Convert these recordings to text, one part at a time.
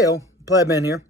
Heyo, Plaidman here.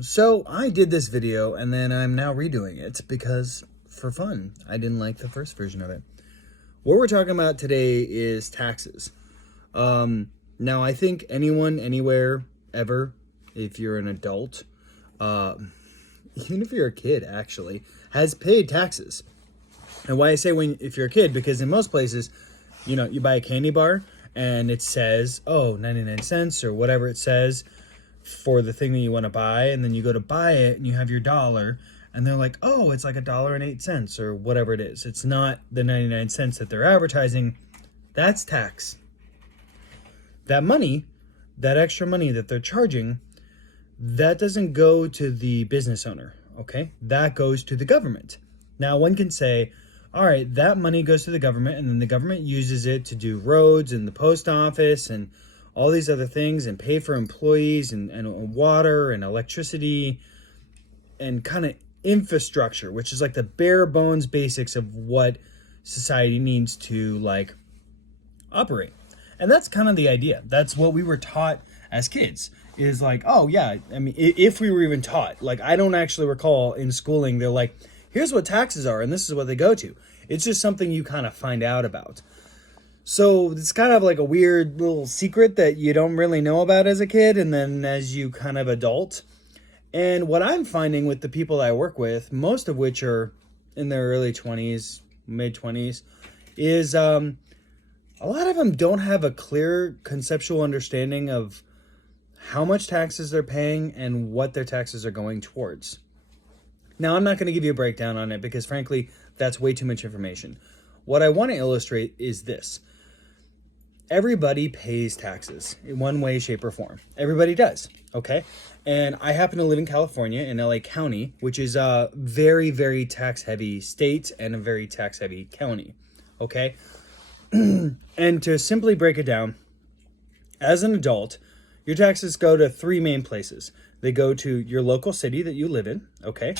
So I did this video and then I'm now redoing it because for fun. I didn't like the first version of it. What we're talking about today is taxes. Now I think anyone, anywhere, ever, if you're an adult, even if you're a kid actually, has paid taxes. And why I say if you're a kid, because in most places, you know, you buy a candy bar and it says, oh, 99 cents or whatever it says for the thing that you want to buy. And then you go to buy it and you have your dollar and they're like, oh, it's like $1.08 or whatever it is. It's not the 99 cents that they're advertising. That's tax. That money, that extra money that they're charging, that doesn't go to the business owner, okay? That goes to the government. Now, one can say, all right, that money goes to the government and then the government uses it to do roads and the post office and all these other things and pay for employees and water and electricity and kind of infrastructure, which is like the bare bones basics of what society needs to like operate. And that's kind of the idea. That's what we were taught as kids is like, oh yeah, I mean, if we were even taught, like I don't actually recall in schooling, they're like, here's what taxes are and this is what they go to. It's just something you kind of find out about. So it's kind of like a weird little secret that you don't really know about as a kid and then as you kind of adult. And what I'm finding with the people I work with, most of which are in their early 20s, mid 20s, is a lot of them don't have a clear conceptual understanding of how much taxes they're paying and what their taxes are going towards. Now, I'm not going to give you a breakdown on it because, frankly, that's way too much information. What I want to illustrate is this. Everybody pays taxes in one way, shape, or form. Everybody does, okay? And I happen to live in California, in LA County, which is a very, very tax-heavy state and a very tax-heavy county, okay? And to simply break it down, as an adult, your taxes go to three main places. They go to your local city that you live in, okay?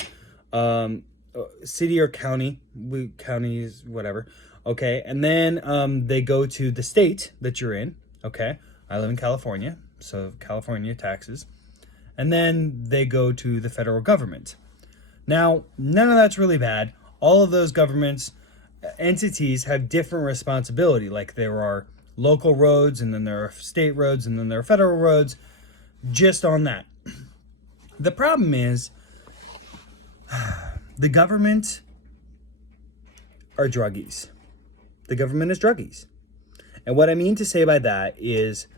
City or county, counties, whatever, okay? And then they go to the state that you're in, okay? I live in California, so California taxes. And then they go to the federal government. Now, none of that's really bad. All of those governments, entities have different responsibility. Like there are local roads, and then there are state roads, and then there are federal roads, just on that. The problem is, the government are druggies. The government is druggies. And what I mean to say by that is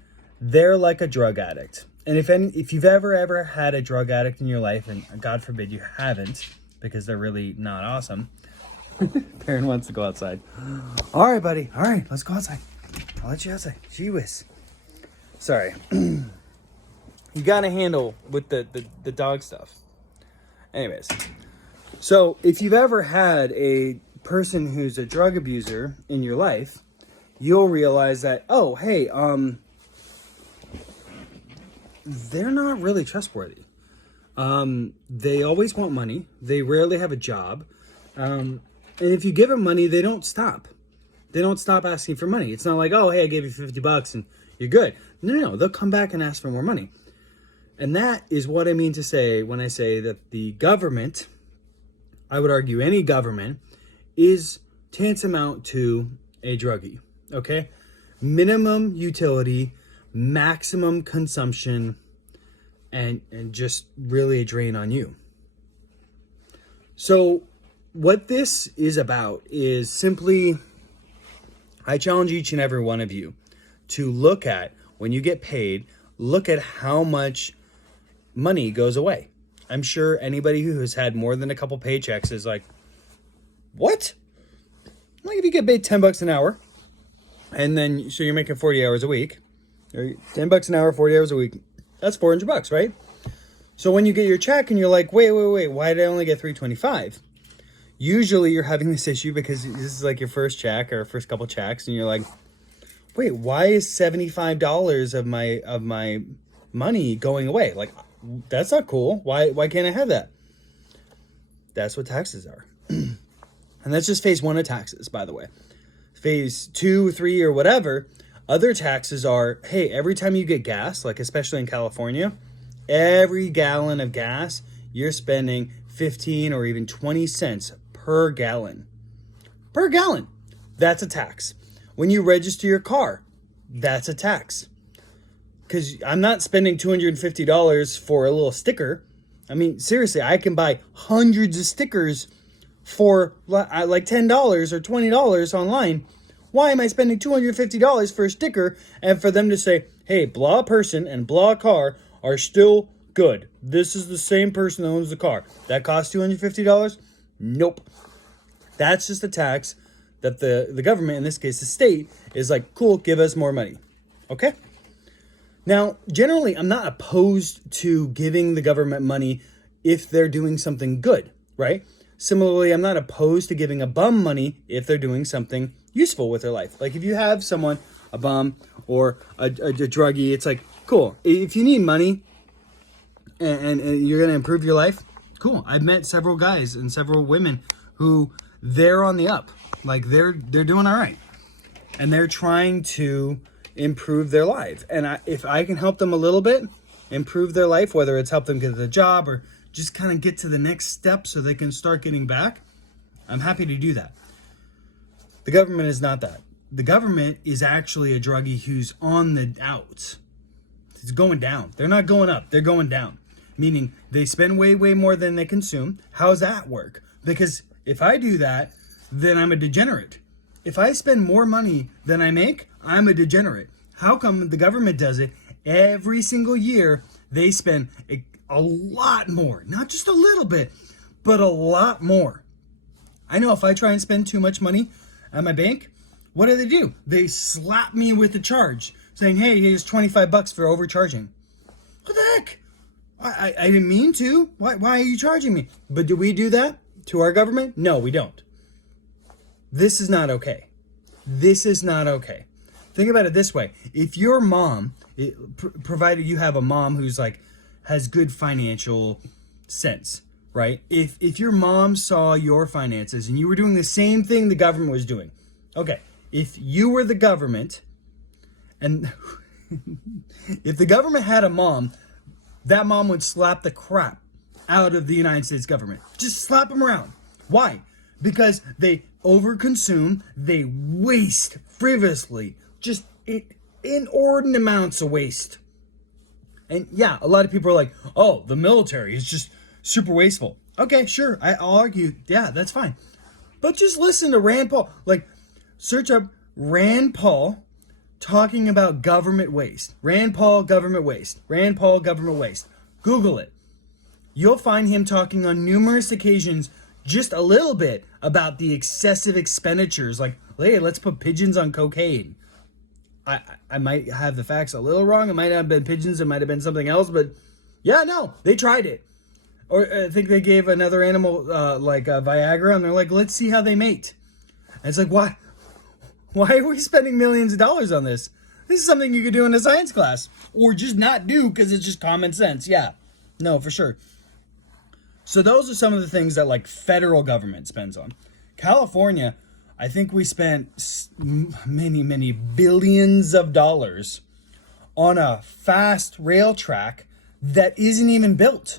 they're like a drug addict. And if you've ever had a drug addict in your life, and God forbid you haven't, because they're really not awesome. Perrin wants to go outside. All right, buddy. All right, let's go outside. I'll let you outside. Gee whiz. Sorry. You got to handle with the dog stuff. Anyways. So if you've ever had a person who's a drug abuser in your life, you'll realize that, oh, hey, they're not really trustworthy. They always want money. They rarely have a job. And if you give them money, they don't stop. They don't stop asking for money. It's not like, oh, hey, I gave you $50 and you're good. No, they'll come back and ask for more money. And that is what I mean to say when I say that the government, I would argue any government, is tantamount to a druggie, okay? Minimum utility, maximum consumption, and just really a drain on you. So what this is about is simply, I challenge each and every one of you to look at, when you get paid, look at how much money goes away. I'm sure anybody who has had more than a couple paychecks is like, what? Like if you get paid $10 an hour, and then, so you're making 40 hours a week, or $10 an hour, 40 hours a week, that's $400, right? So when you get your check and you're like, wait, why did I only get $325? Usually you're having this issue because this is like your first check or first couple checks, and you're like, wait, why is $75 of my money going away? Like, that's not cool. Why can't I have that? That's what taxes are. And that's just phase one of taxes, by the way. Phase 2, 3, or whatever Other taxes are, hey, every time you get gas, like especially in California, every gallon of gas, you're spending 15 or even 20 cents per gallon. Per gallon. That's a tax. When you register your car, that's a tax. Because I'm not spending $250 for a little sticker. I mean, seriously, I can buy hundreds of stickers for like $10 or $20 online. Why am I spending $250 for a sticker and for them to say, hey, blah person and blah car are still good. This is the same person that owns the car. That costs $250? Nope. That's just a tax that the government, in this case the state, is like, cool, give us more money. Okay? Now, generally, I'm not opposed to giving the government money if they're doing something good, right? Similarly, I'm not opposed to giving a bum money if they're doing something useful with their life. Like if you have someone, a bum or a druggie, it's like, cool. If you need money and you're going to improve your life, cool. I've met several guys and several women who they're on the up. Like they're doing all right. And they're trying to improve their life. And if I can help them a little bit, improve their life, whether it's help them get a job or just kind of get to the next step so they can start getting back, I'm happy to do that. The government is not that. The government is actually a druggie who's on the outs. It's going down. They're not going up. They're going down. Meaning they spend way, way more than they consume. How does that work? Because if I do that, then I'm a degenerate. If I spend more money than I make, I'm a degenerate. How come the government does it every single year? They spend a lot more, not just a little bit, but a lot more. I know if I try and spend too much money at my bank, what do? They slap me with a charge saying, hey, here's $25 for overcharging. What the heck? I didn't mean to. Why are you charging me? But do we do that to our government? No, we don't. This is not okay. This is not okay. Think about it this way. If your mom, provided you have a mom who's like, has good financial sense, right? If your mom saw your finances and you were doing the same thing the government was doing, okay, if you were the government and if the government had a mom, that mom would slap the crap out of the United States government. Just slap them around. Why? Because they overconsume, they waste frivolously, just inordinate amounts of waste. And yeah, a lot of people are like, oh, the military is just super wasteful. Okay, sure, I'll argue, yeah, that's fine. But just listen to Rand Paul. Like, search up Rand Paul talking about government waste. Rand Paul, government waste. Rand Paul, government waste. Google it. You'll find him talking on numerous occasions just a little bit about the excessive expenditures. Like, hey, let's put pigeons on cocaine. I might have the facts a little wrong. It might not have been pigeons. It might have been something else. But yeah, no, they tried it. Or I think they gave another animal Viagra, and they're like, let's see how they mate. And it's like, why? Why are we spending millions of dollars on this? This is something you could do in a science class. Or just not do because it's just common sense. Yeah, no, for sure. So those are some of the things that like federal government spends on. California, I think we spent many, many billions of dollars on a fast rail track that isn't even built.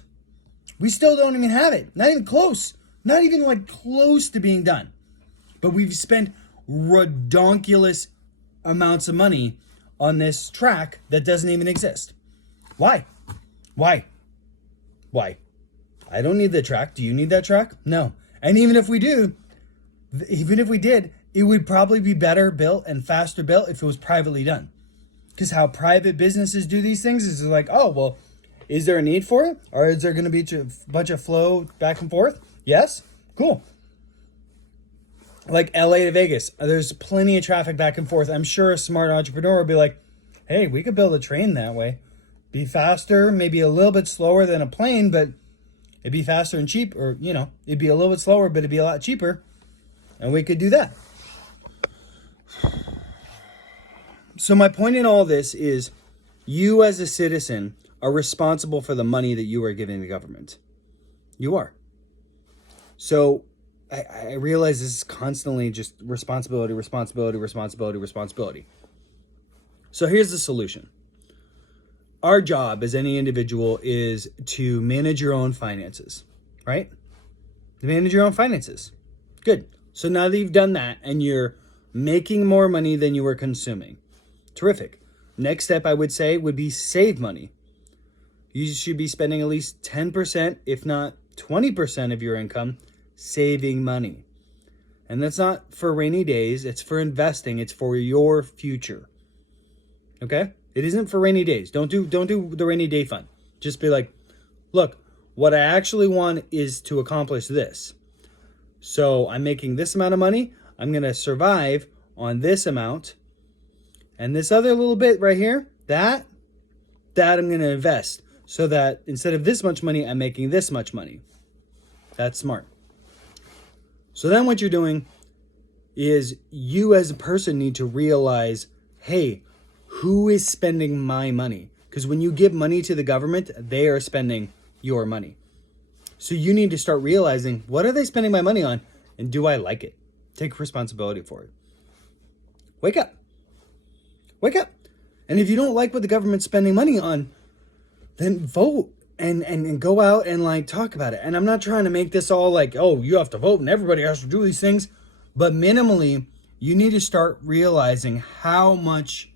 We still don't even have it. Not even close. Not even like close to being done. But we've spent redonkulous amounts of money on this track that doesn't even exist. Why? Why? I don't need the track. Do you need that track? No. And even if we do, even if we did, it would probably be better built and faster built if it was privately done. Because how private businesses do these things is like, oh, well, is there a need for it? Or is there going to be a bunch of flow back and forth? Yes? Cool. Like LA to Vegas, there's plenty of traffic back and forth. I'm sure a smart entrepreneur would be like, hey, we could build a train that way. Be faster, maybe a little bit slower than a plane, but it'd be faster and cheap, or, it'd be a little bit slower, but it'd be a lot cheaper. And we could do that. So my point in all this is you as a citizen are responsible for the money that you are giving the government. You are. So I realize this is constantly just responsibility. So here's the solution. Our job as any individual is to manage your own finances, right? To manage your own finances. Good. So now that you've done that and you're making more money than you were consuming, terrific. Next step I would say would be save money. You should be spending at least 10%, if not 20% of your income saving money. And that's not for rainy days. It's for investing. It's for your future. Okay? It isn't for rainy days. Don't do the rainy day fund. Just be like, look, what I actually want is to accomplish this. So I'm making this amount of money. I'm going to survive on this amount. And this other little bit right here, that I'm going to invest so that instead of this much money, I'm making this much money. That's smart. So then what you're doing is you as a person need to realize, hey, who is spending my money? Because when you give money to the government, they are spending your money. So you need to start realizing, what are they spending my money on? And do I like it? Take responsibility for it. Wake up. Wake up. And if you don't like what the government's spending money on, then vote and go out and like talk about it. And I'm not trying to make this all like, oh, you have to vote and everybody has to do these things. But minimally, you need to start realizing how much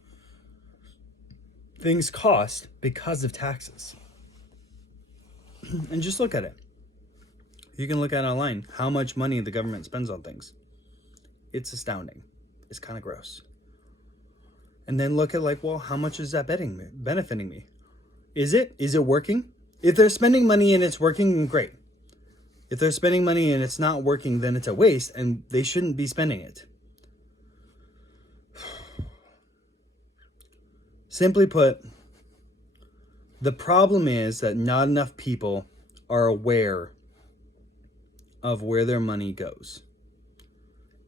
things cost because of taxes. And just look at it. You can look at it online, how much money the government spends on things. It's astounding. It's kind of gross. And then look at like, well, how much is that benefiting me? Is it working? If they're spending money and it's working, then great. If they're spending money and it's not working, then it's a waste and they shouldn't be spending it. Simply put, the problem is that not enough people are aware of where their money goes.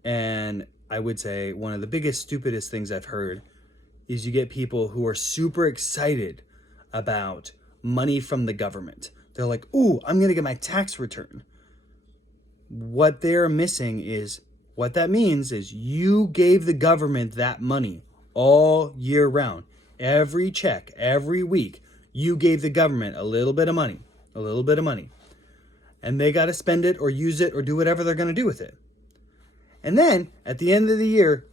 And I would say one of the biggest, stupidest things I've heard is you get people who are super excited about money from the government. They're like, ooh, I'm going to get my tax return. What they're missing is, what that means is you gave the government that money all year round. Every check, every week, you gave the government a little bit of money. And they got to spend it or use it or do whatever they're going to do with it. And then at the end of the year,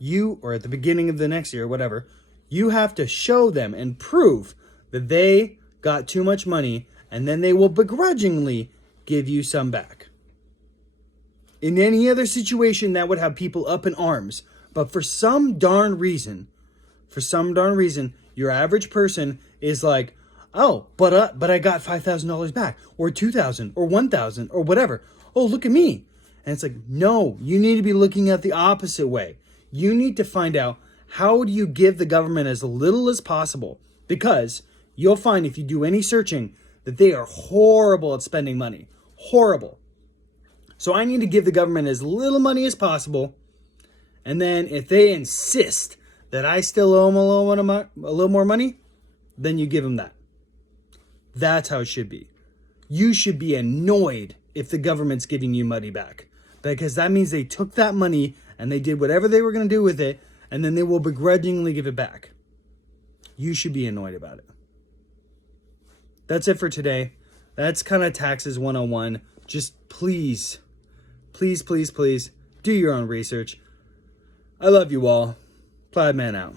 or at the beginning of the next year, whatever, you have to show them and prove that they got too much money, and then they will begrudgingly give you some back. In any other situation, that would have people up in arms. But for some darn reason, your average person is like, oh, but I got $5,000 back, or $2,000, or $1,000, or whatever. Oh, look at me. And it's like, no, you need to be looking at the opposite way. You need to find out, how do you give the government as little as possible? Because you'll find, if you do any searching, that they are horrible at spending money. Horrible. So I need to give the government as little money as possible. And then if they insist that I still owe them a little more money, then you give them that. That's how it should be. You should be annoyed if the government's giving you money back, because that means they took that money and they did whatever they were going to do with it, and then they will begrudgingly give it back. You should be annoyed about it. That's it for today. That's kind of taxes 101. Just please do your own research. I love you all. Plaid Man out.